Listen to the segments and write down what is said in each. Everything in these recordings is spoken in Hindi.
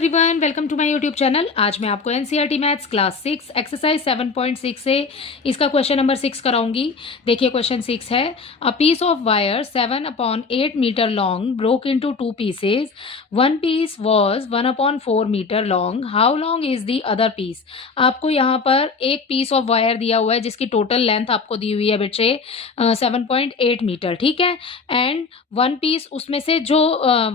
Everyone, welcome to my YouTube channel. आज मैं आपको एनसीईआरटी मैथ्स क्लास 6 एक्सरसाइज 7.6 से इसका क्वेश्चन नंबर 6 कराऊंगी। देखिए क्वेश्चन 6 है, a piece of wire 7/8 metre long broke into 2 pieces. One piece was 1/4 metre long, how long is the other piece. आपको यहाँ पर एक पीस ऑफ वायर दिया हुआ है जिसकी टोटल लेंथ आपको दी हुई है बच्चे 7.8 मीटर, ठीक है। एंड वन पीस उसमें से जो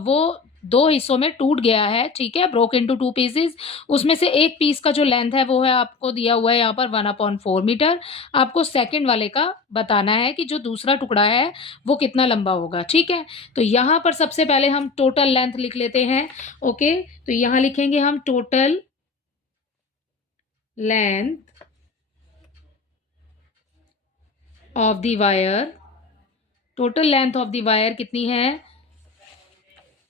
वो दो हिस्सों में टूट गया है, ठीक है, ब्रोक इनटू 2 पीसेस। उसमें से एक पीस का जो लेंथ है वो है आपको दिया हुआ है यहाँ पर 1/4 मीटर। आपको सेकंड वाले का बताना है कि जो दूसरा टुकड़ा है वो कितना लंबा होगा, ठीक है। तो यहाँ पर सबसे पहले हम टोटल लेंथ लिख लेते हैं। ओके, तो यहाँ लिखेंगे हम total length of the wire. Total length of the wire कितनी है?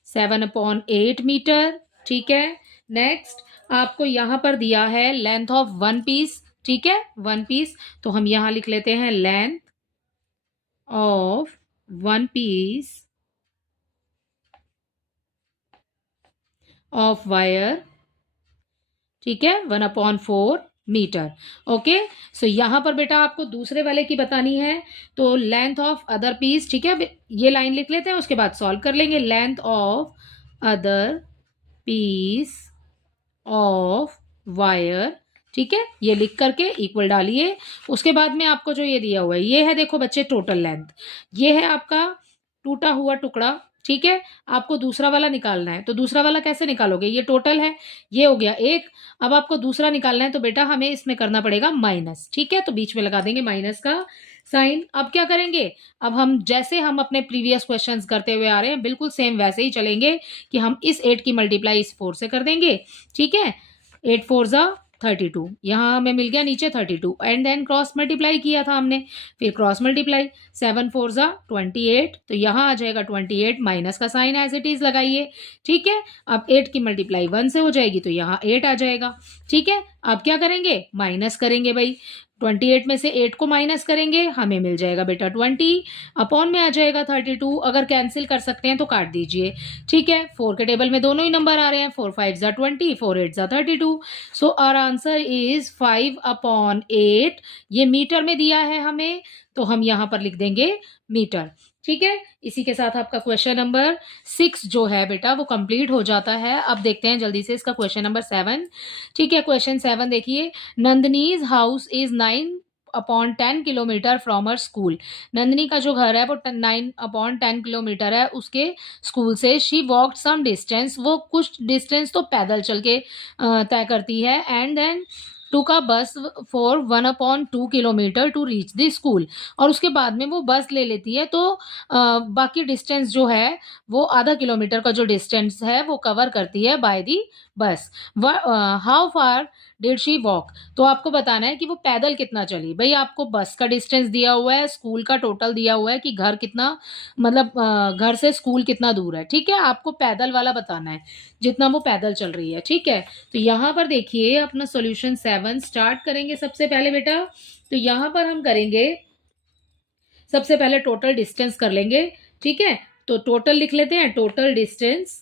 7/8 मीटर, ठीक है। नेक्स्ट आपको यहां पर दिया है लेंथ ऑफ वन पीस, ठीक है, वन पीस। तो हम यहां लिख लेते हैं length of one piece of wire, ठीक है, 1/4 मीटर। ओके, सो यहां पर बेटा आपको दूसरे वाले की बतानी है, तो लेंथ ऑफ अदर पीस, ठीक है। ये लाइन लिख लेते हैं, उसके बाद सॉल्व कर लेंगे। Length of other piece of wire, ठीक है, ये लिख करके इक्वल डालिए। उसके बाद में आपको जो ये दिया हुआ है, ये है देखो बच्चे टोटल लेंथ, ये है आपका टूटा हुआ टुकड़ा, ठीक है। आपको दूसरा वाला निकालना है, तो दूसरा वाला कैसे निकालोगे? ये टोटल है, ये हो गया एक। अब आपको दूसरा निकालना है तो बेटा हमें इसमें करना पड़ेगा माइनस, ठीक है। तो बीच में लगा देंगे माइनस का साइन। अब क्या करेंगे? अब हम जैसे हम अपने प्रीवियस क्वेश्चंस करते हुए आ रहे हैं बिल्कुल सेम वैसे ही चलेंगे कि हम इस 8 की मल्टीप्लाई इस 4 से कर देंगे, ठीक है। 8 4 जा 32, यहाँ हमें मिल गया नीचे 32, एंड देन क्रॉस मल्टीप्लाई किया था हमने, फिर क्रॉस मल्टीप्लाई 7 4 जा 28, तो यहाँ आ जाएगा 28, माइनस का साइन एज इट इज लगाइए, ठीक है। अब 8 की मल्टीप्लाई 1 से हो जाएगी तो यहाँ 8 आ जाएगा, ठीक है। अब क्या करेंगे? माइनस करेंगे भाई, 28 में से 8 को माइनस करेंगे, हमें मिल जाएगा बेटा 20, अपॉन में आ जाएगा 32। अगर कैंसिल कर सकते हैं तो काट दीजिए, ठीक है। 4 के टेबल में दोनों ही नंबर आ रहे हैं, 4 5 जा 20, 4 8 जा 32। So our answer is 5/8। ये मीटर में दिया है हमें, तो हम यहाँ पर लिख देंगे मीटर, ठीक है। इसी के साथ आपका क्वेश्चन नंबर 6 जो है बेटा वो कंप्लीट हो जाता है। अब देखते हैं जल्दी से इसका क्वेश्चन नंबर 7, ठीक है। क्वेश्चन 7 देखिए, Nandini's house is 9/10 kilometre from her school. Nandini का जो घर है वो 9/10 किलोमीटर है उसके स्कूल से। शी वॉकड सम डिस्टेंस, वो कुछ डिस्टेंस तो पैदल चल के तय करती है। And then took a bus for 1/2 kilometre to reach the school, और उसके बाद में वो बस ले लेती है, तो बाकी डिस्टेंस जो है वो आधा किलोमीटर का जो डिस्टेंस है वो कवर करती है बाय दी बस। How far did she walk, तो आपको बताना है कि वो पैदल कितना चली। भाई आपको बस का डिस्टेंस दिया हुआ है, स्कूल का टोटल दिया हुआ है कि घर कितना, मतलब घर से स्कूल कितना दूर है, ठीक है। आपको पैदल वाला बताना है जितना वो पैदल चल रही है, ठीक है। तो यहाँ पर देखिए अपना सॉल्यूशन 7 स्टार्ट करेंगे सबसे पहले बेटा। तो यहाँ पर हम करेंगे सबसे पहले टोटल डिस्टेंस कर लेंगे, ठीक है। तो टोटल लिख लेते हैं, total distance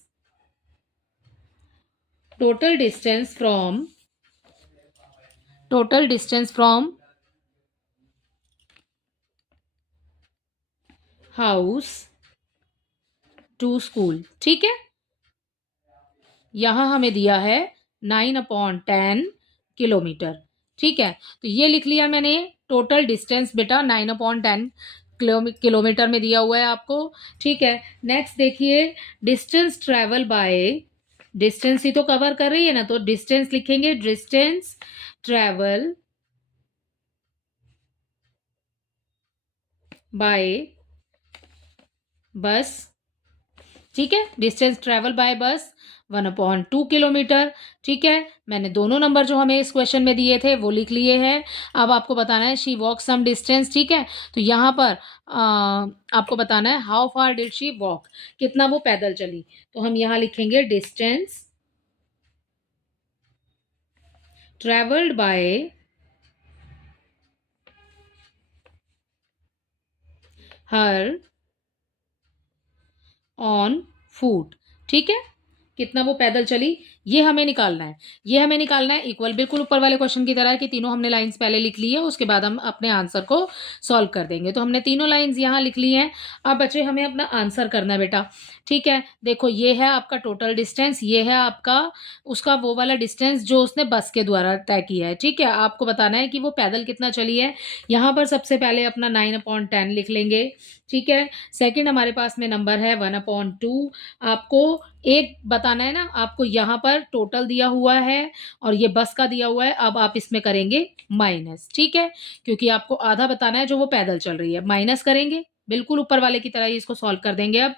from house to school, ठीक है। यहां हमें दिया है 9/10 किलोमीटर, ठीक है। तो ये लिख लिया मैंने टोटल डिस्टेंस बेटा 9/10 किलोमीटर में दिया हुआ है आपको, ठीक है। नेक्स्ट देखिए, डिस्टेंस ट्रेवल बाय, डिस्टेंस ही तो कवर कर रही है ना, तो डिस्टेंस लिखेंगे, डिस्टेंस ट्रेवल बाय बस, ठीक है। डिस्टेंस ट्रेवल बाय बस 1/2 किलोमीटर, ठीक है। मैंने दोनों नंबर जो हमें इस क्वेश्चन में दिए थे वो लिख लिए हैं। अब आपको बताना है शी वॉक सम डिस्टेंस, ठीक है। तो यहाँ पर आपको बताना है how far did she walk, कितना वो पैदल चली। तो हम यहाँ लिखेंगे distance travelled by her on foot, ठीक है। कितना वो पैदल चली ये हमें निकालना है, ये हमें निकालना है इक्वल, बिल्कुल ऊपर वाले क्वेश्चन की तरह है कि तीनों हमने लाइंस पहले लिख ली है, उसके बाद हम अपने आंसर को सॉल्व कर देंगे। तो हमने तीनों लाइंस यहाँ लिख ली हैं। अब बच्चे हमें अपना आंसर करना है बेटा, ठीक है। देखो ये है आपका टोटल डिस्टेंस, ये है आपका उसका वो वाला डिस्टेंस जो उसने बस के द्वारा तय किया है, ठीक है। आपको बताना है कि वो पैदल कितना चली है। यहाँ पर सबसे पहले अपना 9/10 लिख लेंगे, ठीक है। सेकंड हमारे पास में नंबर है 1/2। आपको एक बताना है ना, आपको यहाँ पर टोटल दिया हुआ है और ये बस का दिया हुआ है। अब आप इसमें करेंगे माइनस, ठीक है, क्योंकि आपको आधा बताना है जो वो पैदल चल रही है। माइनस करेंगे बिल्कुल ऊपर वाले की तरह ही, इसको सॉल्व कर देंगे। अब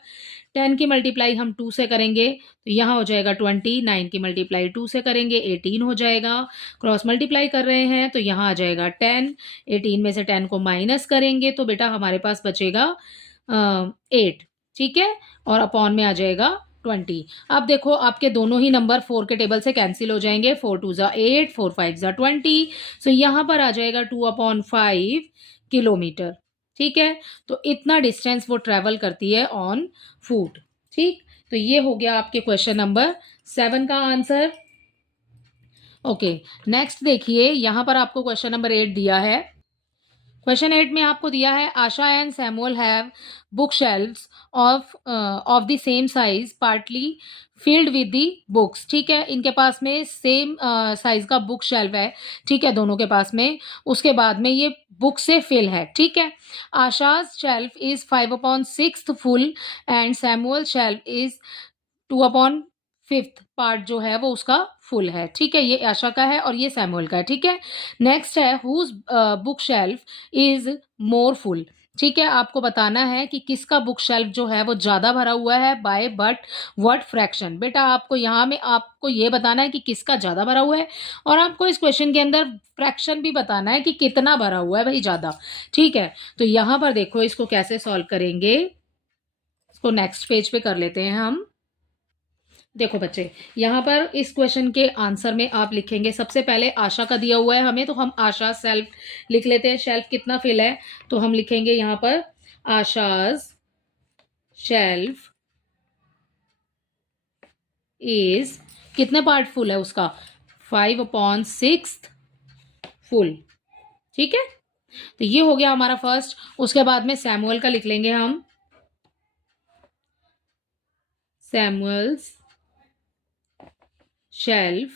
10 की मल्टीप्लाई हम 2 से करेंगे तो यहाँ हो जाएगा 20, 9 की मल्टीप्लाई 2 से करेंगे 18 हो जाएगा। क्रॉस मल्टीप्लाई कर रहे हैं तो यहाँ आ जाएगा 10, 18 में से 10 को माइनस करेंगे तो बेटा हमारे पास बचेगा 8, ठीक है, और अपॉन में आ जाएगा 20। अब देखो आपके दोनों ही नंबर 4 के टेबल से कैंसिल हो जाएंगे, 4 2 ज़ा 8, 4 5 ज़ा 20, सो यहाँ पर आ जाएगा 2/5 किलोमीटर, ठीक है। तो इतना डिस्टेंस वो ट्रेवल करती है ऑन फूट, ठीक। तो ये हो गया आपके क्वेश्चन नंबर 7 का आंसर। ओके, नेक्स्ट देखिए, यहां पर आपको क्वेश्चन नंबर 8 दिया है। क्वेश्चन 8 में आपको दिया है Asha and Samuel have book shelves of the same size partly filled with the books, ठीक है। इनके पास में सेम साइज का बुक शेल्व है, ठीक है, दोनों के पास में। उसके बाद में ये बुक से फिल है, ठीक है। Asha's shelf is 5/6 full and Samuel shelf is 2/5 part जो है वो उसका फुल है, ठीक है। ये आशा का है और ये सैमुअल का है, ठीक है। नेक्स्ट है whose book shelf is more full, ठीक है। आपको बताना है कि किसका बुक शेल्फ जो है वो ज्यादा भरा हुआ है, बाय बट व्हाट फ्रैक्शन। बेटा आपको यहाँ में आपको ये बताना है कि किसका ज्यादा भरा हुआ है, और आपको इस क्वेश्चन के अंदर फ्रैक्शन भी बताना है कि कितना भरा हुआ है भाई ज्यादा, ठीक है। तो यहाँ पर देखो इसको कैसे सॉल्व करेंगे, इसको नेक्स्ट पेज पे कर लेते हैं हम। देखो बच्चे, यहाँ पर इस क्वेश्चन के आंसर में आप लिखेंगे, सबसे पहले आशा का दिया हुआ है हमें, तो हम आशा सेल्फ लिख लेते हैं। शेल्फ कितना फिल है, तो हम लिखेंगे यहाँ पर आशाज शेल्फ इज कितने पार्ट फुल है उसका, 5/6 फुल, ठीक है। तो ये हो गया हमारा फर्स्ट। उसके बाद में सैमुअल का लिख लेंगे हम, सैमुअल्स शेल्फ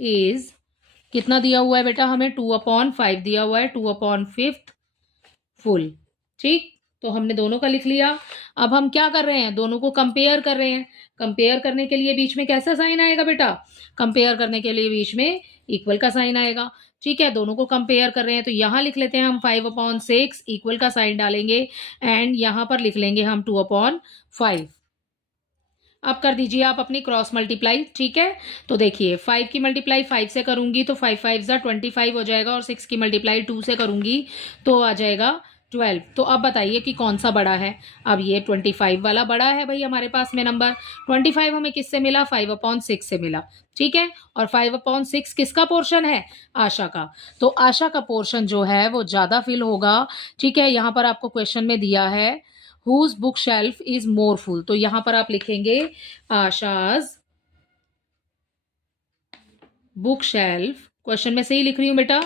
इज कितना दिया हुआ है बेटा हमें, 2/5 दिया हुआ है, 2/5 फुल, ठीक। तो हमने दोनों का लिख लिया। अब हम क्या कर रहे हैं, दोनों को कंपेयर कर रहे हैं। कंपेयर करने के लिए बीच में कैसा साइन आएगा बेटा, कंपेयर करने के लिए बीच में इक्वल का साइन आएगा, ठीक है। दोनों को कंपेयर कर रहे हैं तो यहां लिख लेते हैं हम 5/6, इक्वल का साइन डालेंगे एंड यहां पर लिख लेंगे हम 2/5। अब कर दीजिए आप अपनी क्रॉस मल्टीप्लाई, ठीक है। तो देखिए 5 की मल्टीप्लाई 5 से करूंगी तो 5 5 ज़ा 25 हो जाएगा, और 6 की मल्टीप्लाई 2 से करूंगी तो आ जाएगा 12। तो अब बताइए कि कौन सा बड़ा है। अब ये 25 वाला बड़ा है भाई हमारे पास में नंबर। 25 हमें किससे मिला, 5/6 से मिला, ठीक है। और 5/6 किसका पोर्शन है, आशा का। तो आशा का पोर्शन जो है वो ज्यादा फिल होगा, ठीक है। यहाँ पर आपको क्वेश्चन में दिया है whose book shelf is more full, तो यहां पर आप लिखेंगे आशाज बुक शेल्फ, क्वेश्चन में से ही लिख रही हूं बेटा,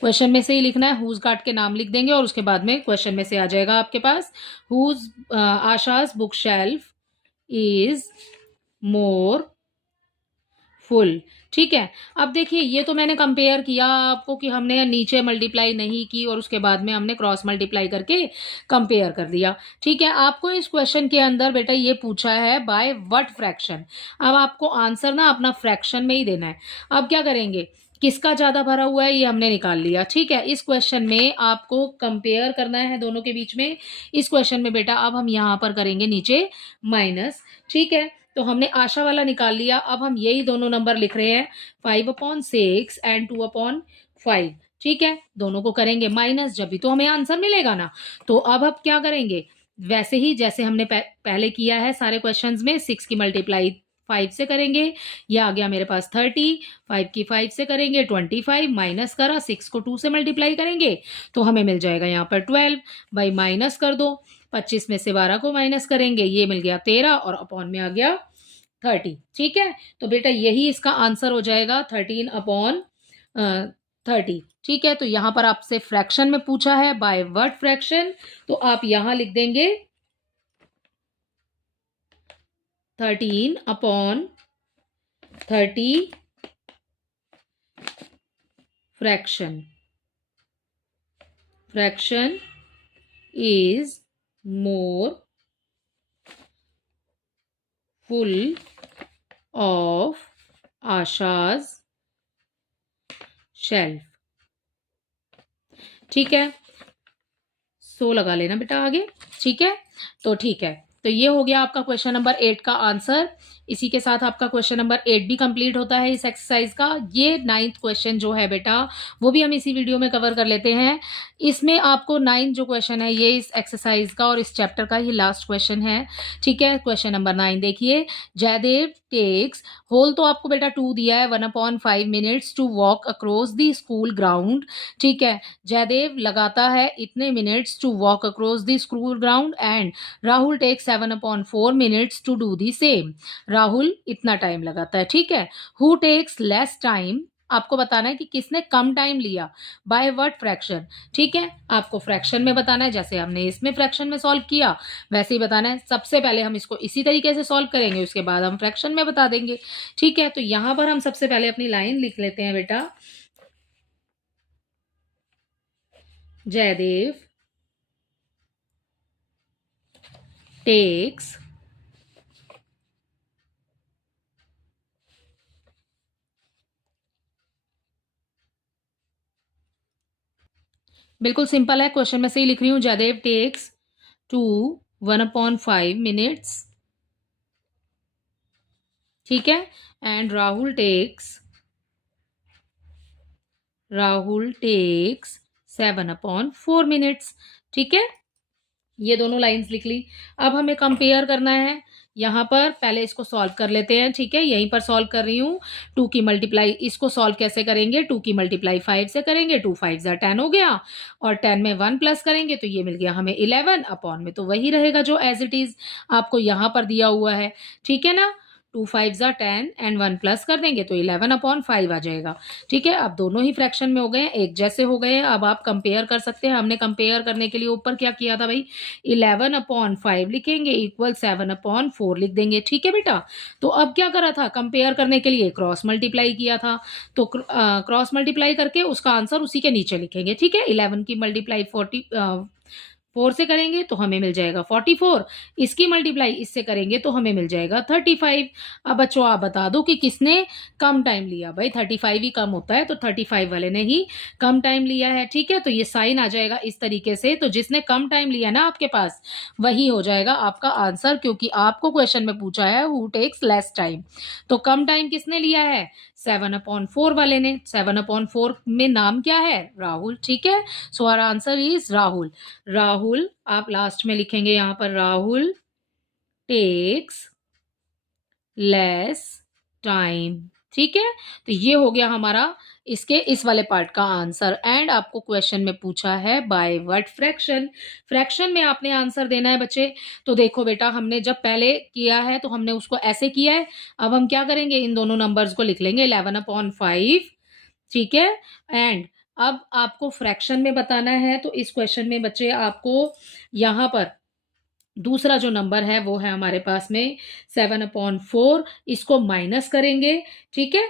क्वेश्चन में से ही लिखना है, हुज काट के नाम लिख देंगे और उसके बाद में क्वेश्चन में से आ जाएगा आपके पास whose Asha's book shelf is more full, ठीक है। अब देखिए ये तो मैंने कंपेयर किया आपको कि हमने नीचे मल्टीप्लाई नहीं की और उसके बाद में हमने क्रॉस मल्टीप्लाई करके कंपेयर कर दिया, ठीक है। आपको इस क्वेश्चन के अंदर बेटा ये पूछा है बाय व्हाट फ्रैक्शन। अब आपको आंसर ना अपना फ्रैक्शन में ही देना है। अब क्या करेंगे, किसका ज्यादा भरा हुआ है ये हमने निकाल लिया, ठीक है। इस क्वेश्चन में आपको कंपेयर करना है दोनों के बीच में। इस क्वेश्चन में बेटा अब हम यहाँ पर करेंगे नीचे माइनस, ठीक है। तो हमने आशा वाला निकाल लिया। अब हम यही दोनों नंबर लिख रहे हैं 5/6 एंड 2/5, ठीक है। दोनों को करेंगे माइनस, जब भी तो हमें आंसर मिलेगा ना। तो अब क्या करेंगे, वैसे ही जैसे हमने पहले किया है सारे क्वेश्चंस में, 6 की मल्टीप्लाई 5 से करेंगे, ये आ गया मेरे पास 30, 5 की 5 से करेंगे 25, माइनस करा, 6 को 2 से मल्टीप्लाई करेंगे तो हमें मिल जाएगा यहाँ पर 12, भाई माइनस कर दो, 25 में से 12 को माइनस करेंगे, ये मिल गया 13 और अपॉन में आ गया 30, ठीक है। तो बेटा यही इसका आंसर हो जाएगा 13/30, ठीक है। तो यहाँ पर आपसे फ्रैक्शन में पूछा है, बाय व्हाट फ्रैक्शन, तो आप यहाँ लिख देंगे 13/30 fraction is more full of Asha's shelf, ठीक है। 100 लगा लेना बेटा आगे, ठीक है। तो ठीक है, तो ये हो गया आपका क्वेश्चन नंबर 8 का आंसर। इसी के साथ आपका क्वेश्चन नंबर 8 भी कंप्लीट होता है इस एक्सरसाइज का। ये 9th क्वेश्चन जो है बेटा वो भी हम इसी वीडियो में कवर कर लेते हैं। इसमें आपको 9 जो क्वेश्चन है ये इस एक्सरसाइज का और इस चैप्टर का ही लास्ट क्वेश्चन है, ठीक है। क्वेश्चन नंबर 9 देखिए, जयदेव टेक्स, होल तो आपको बेटा 2 दिया है, 1/5 minutes to walk across the school ground, ठीक है। जयदेव लगाता है इतने minutes to walk across the school ground and Rahul takes 7/4 minutes to do the same. Rahul इतना टाइम लगाता है, ठीक है। हु टेक्स लेस टाइम, आपको बताना है कि किसने कम टाइम लिया, बाय व्हाट फ्रैक्शन, ठीक है। आपको फ्रैक्शन में बताना है, जैसे हमने इसमें फ्रैक्शन में सॉल्व किया वैसे ही बताना है। सबसे पहले हम इसको इसी तरीके से सॉल्व करेंगे, उसके बाद हम फ्रैक्शन में बता देंगे, ठीक है। तो यहां पर हम सबसे पहले अपनी लाइन लिख लेते हैं बेटा, जयदेव टेक्स बिल्कुल सिंपल है, क्वेश्चन में से ही लिख रही हूँ, जयदेव टेक्स टू 1/5 मिनट्स, ठीक है। एंड राहुल टेक्स 7/4 मिनट्स, ठीक है। ये दोनों लाइंस लिख ली। अब हमें कंपेयर करना है, यहाँ पर पहले इसको सॉल्व कर लेते हैं, ठीक है। यहीं पर सॉल्व कर रही हूँ। 2 की मल्टीप्लाई, इसको सॉल्व कैसे करेंगे, 2 की मल्टीप्लाई 5 से करेंगे, 2 5 ज़ा 10 हो गया, और 10 में 1 प्लस करेंगे तो ये मिल गया हमें 11, अपॉन में तो वही रहेगा जो एज इट इज आपको यहाँ पर दिया हुआ है, ठीक है ना। 2 5 ज़ा 10 एंड 1 प्लस कर देंगे तो 11/5 आ जाएगा, ठीक है। अब दोनों ही फ्रैक्शन में हो गए हैं, एक जैसे हो गए हैं। अब आप कंपेयर कर सकते हैं। हमने कंपेयर करने के लिए ऊपर क्या किया था भाई, 11/5 लिखेंगे इक्वल 7/4 लिख देंगे, ठीक है बेटा। तो अब क्या करा था, कंपेयर करने के लिए क्रॉस मल्टीप्लाई किया था, तो क्रॉस मल्टीप्लाई करके उसका आंसर उसी के नीचे लिखेंगे, ठीक है। 11 की मल्टीप्लाई 4 से करेंगे तो हमें मिल जाएगा 44, इसकी मल्टीप्लाई इससे करेंगे तो हमें मिल जाएगा 35। अब बच्चों आप बता दो कि किसने कम टाइम लिया, भाई 35 ही कम होता है तो 35 वाले ने ही कम टाइम लिया है, ठीक है। तो ये साइन आ जाएगा इस तरीके से, तो जिसने कम टाइम लिया ना आपके पास वही हो जाएगा आपका आंसर, क्योंकि आपको क्वेश्चन में पूछा है हु टेक्स लेस टाइम, तो कम टाइम किसने लिया है, 7/4 वाले ने। 7/4 में नाम क्या है, राहुल, ठीक है। So our answer is Rahul आप लास्ट में लिखेंगे यहाँ पर, राहुल टेक्स लेस टाइम, ठीक है। तो ये हो गया हमारा इसके इस वाले पार्ट का आंसर। एंड आपको क्वेश्चन में पूछा है बाय व्हाट फ्रैक्शन, फ्रैक्शन में आपने आंसर देना है बच्चे। तो देखो बेटा, हमने जब पहले किया है तो हमने उसको ऐसे किया है, अब हम क्या करेंगे, इन दोनों नंबर्स को लिख लेंगे 11/5, ठीक है। एंड अब आपको फ्रैक्शन में बताना है, तो इस क्वेश्चन में बच्चे आपको यहाँ पर दूसरा जो नंबर है वो है हमारे पास में 7/4, इसको माइनस करेंगे, ठीक है।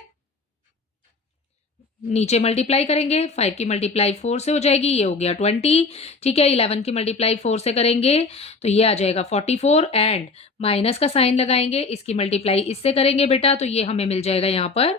नीचे मल्टीप्लाई करेंगे, 5 की मल्टीप्लाई 4 से हो जाएगी, ये हो गया 20, ठीक है। 11 की मल्टीप्लाई 4 से करेंगे तो ये आ जाएगा 44, एंड माइनस का साइन लगाएंगे, इसकी मल्टीप्लाई इससे करेंगे बेटा तो ये हमें मिल जाएगा यहाँ पर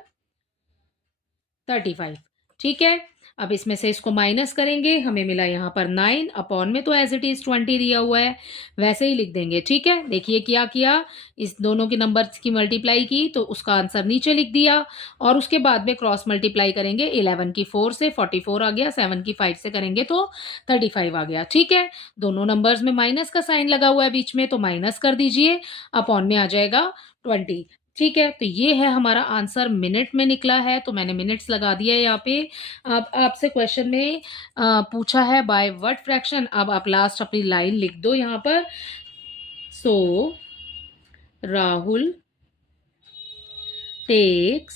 35, ठीक है। अब इसमें से इसको माइनस करेंगे, हमें मिला यहाँ पर 9, अपॉन में तो एज इट इज 20 दिया हुआ है, वैसे ही लिख देंगे, ठीक है। देखिए क्या किया, इस दोनों के नंबर्स की मल्टीप्लाई की तो उसका आंसर नीचे लिख दिया, और उसके बाद में क्रॉस मल्टीप्लाई करेंगे, 11 की 4 से 44 आ गया, 7 की 5 से करेंगे तो 35 आ गया, ठीक है। दोनों नंबर्स में माइनस का साइन लगा हुआ है बीच में, तो माइनस कर दीजिए, अपॉन में आ जाएगा 20, ठीक है। तो ये है हमारा आंसर, मिनट में निकला है, तो मैंने मिनट्स लगा दिया है यहाँ पे। अब आपसे क्वेश्चन में पूछा है बाय व्हाट फ्रैक्शन, अब आप लास्ट अपनी लाइन लिख दो यहाँ पर। सो Rahul takes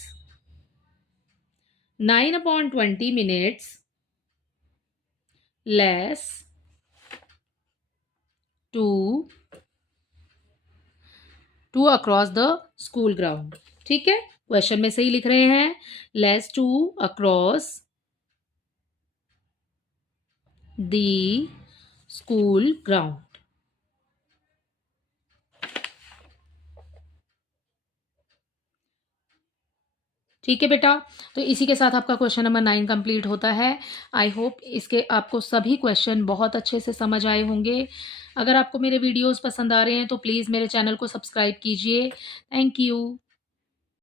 9/20 minutes less to across the school ground। ठीक है, क्वेश्चन में सही लिख रहे हैं, less to across the school ground. ठीक है बेटा, तो इसी के साथ आपका क्वेश्चन नंबर 9 कंप्लीट होता है। आई होप इसके आपको सभी क्वेश्चन बहुत अच्छे से समझ आए होंगे। अगर आपको मेरे वीडियोस पसंद आ रहे हैं तो प्लीज़ मेरे चैनल को सब्सक्राइब कीजिए। Thank you.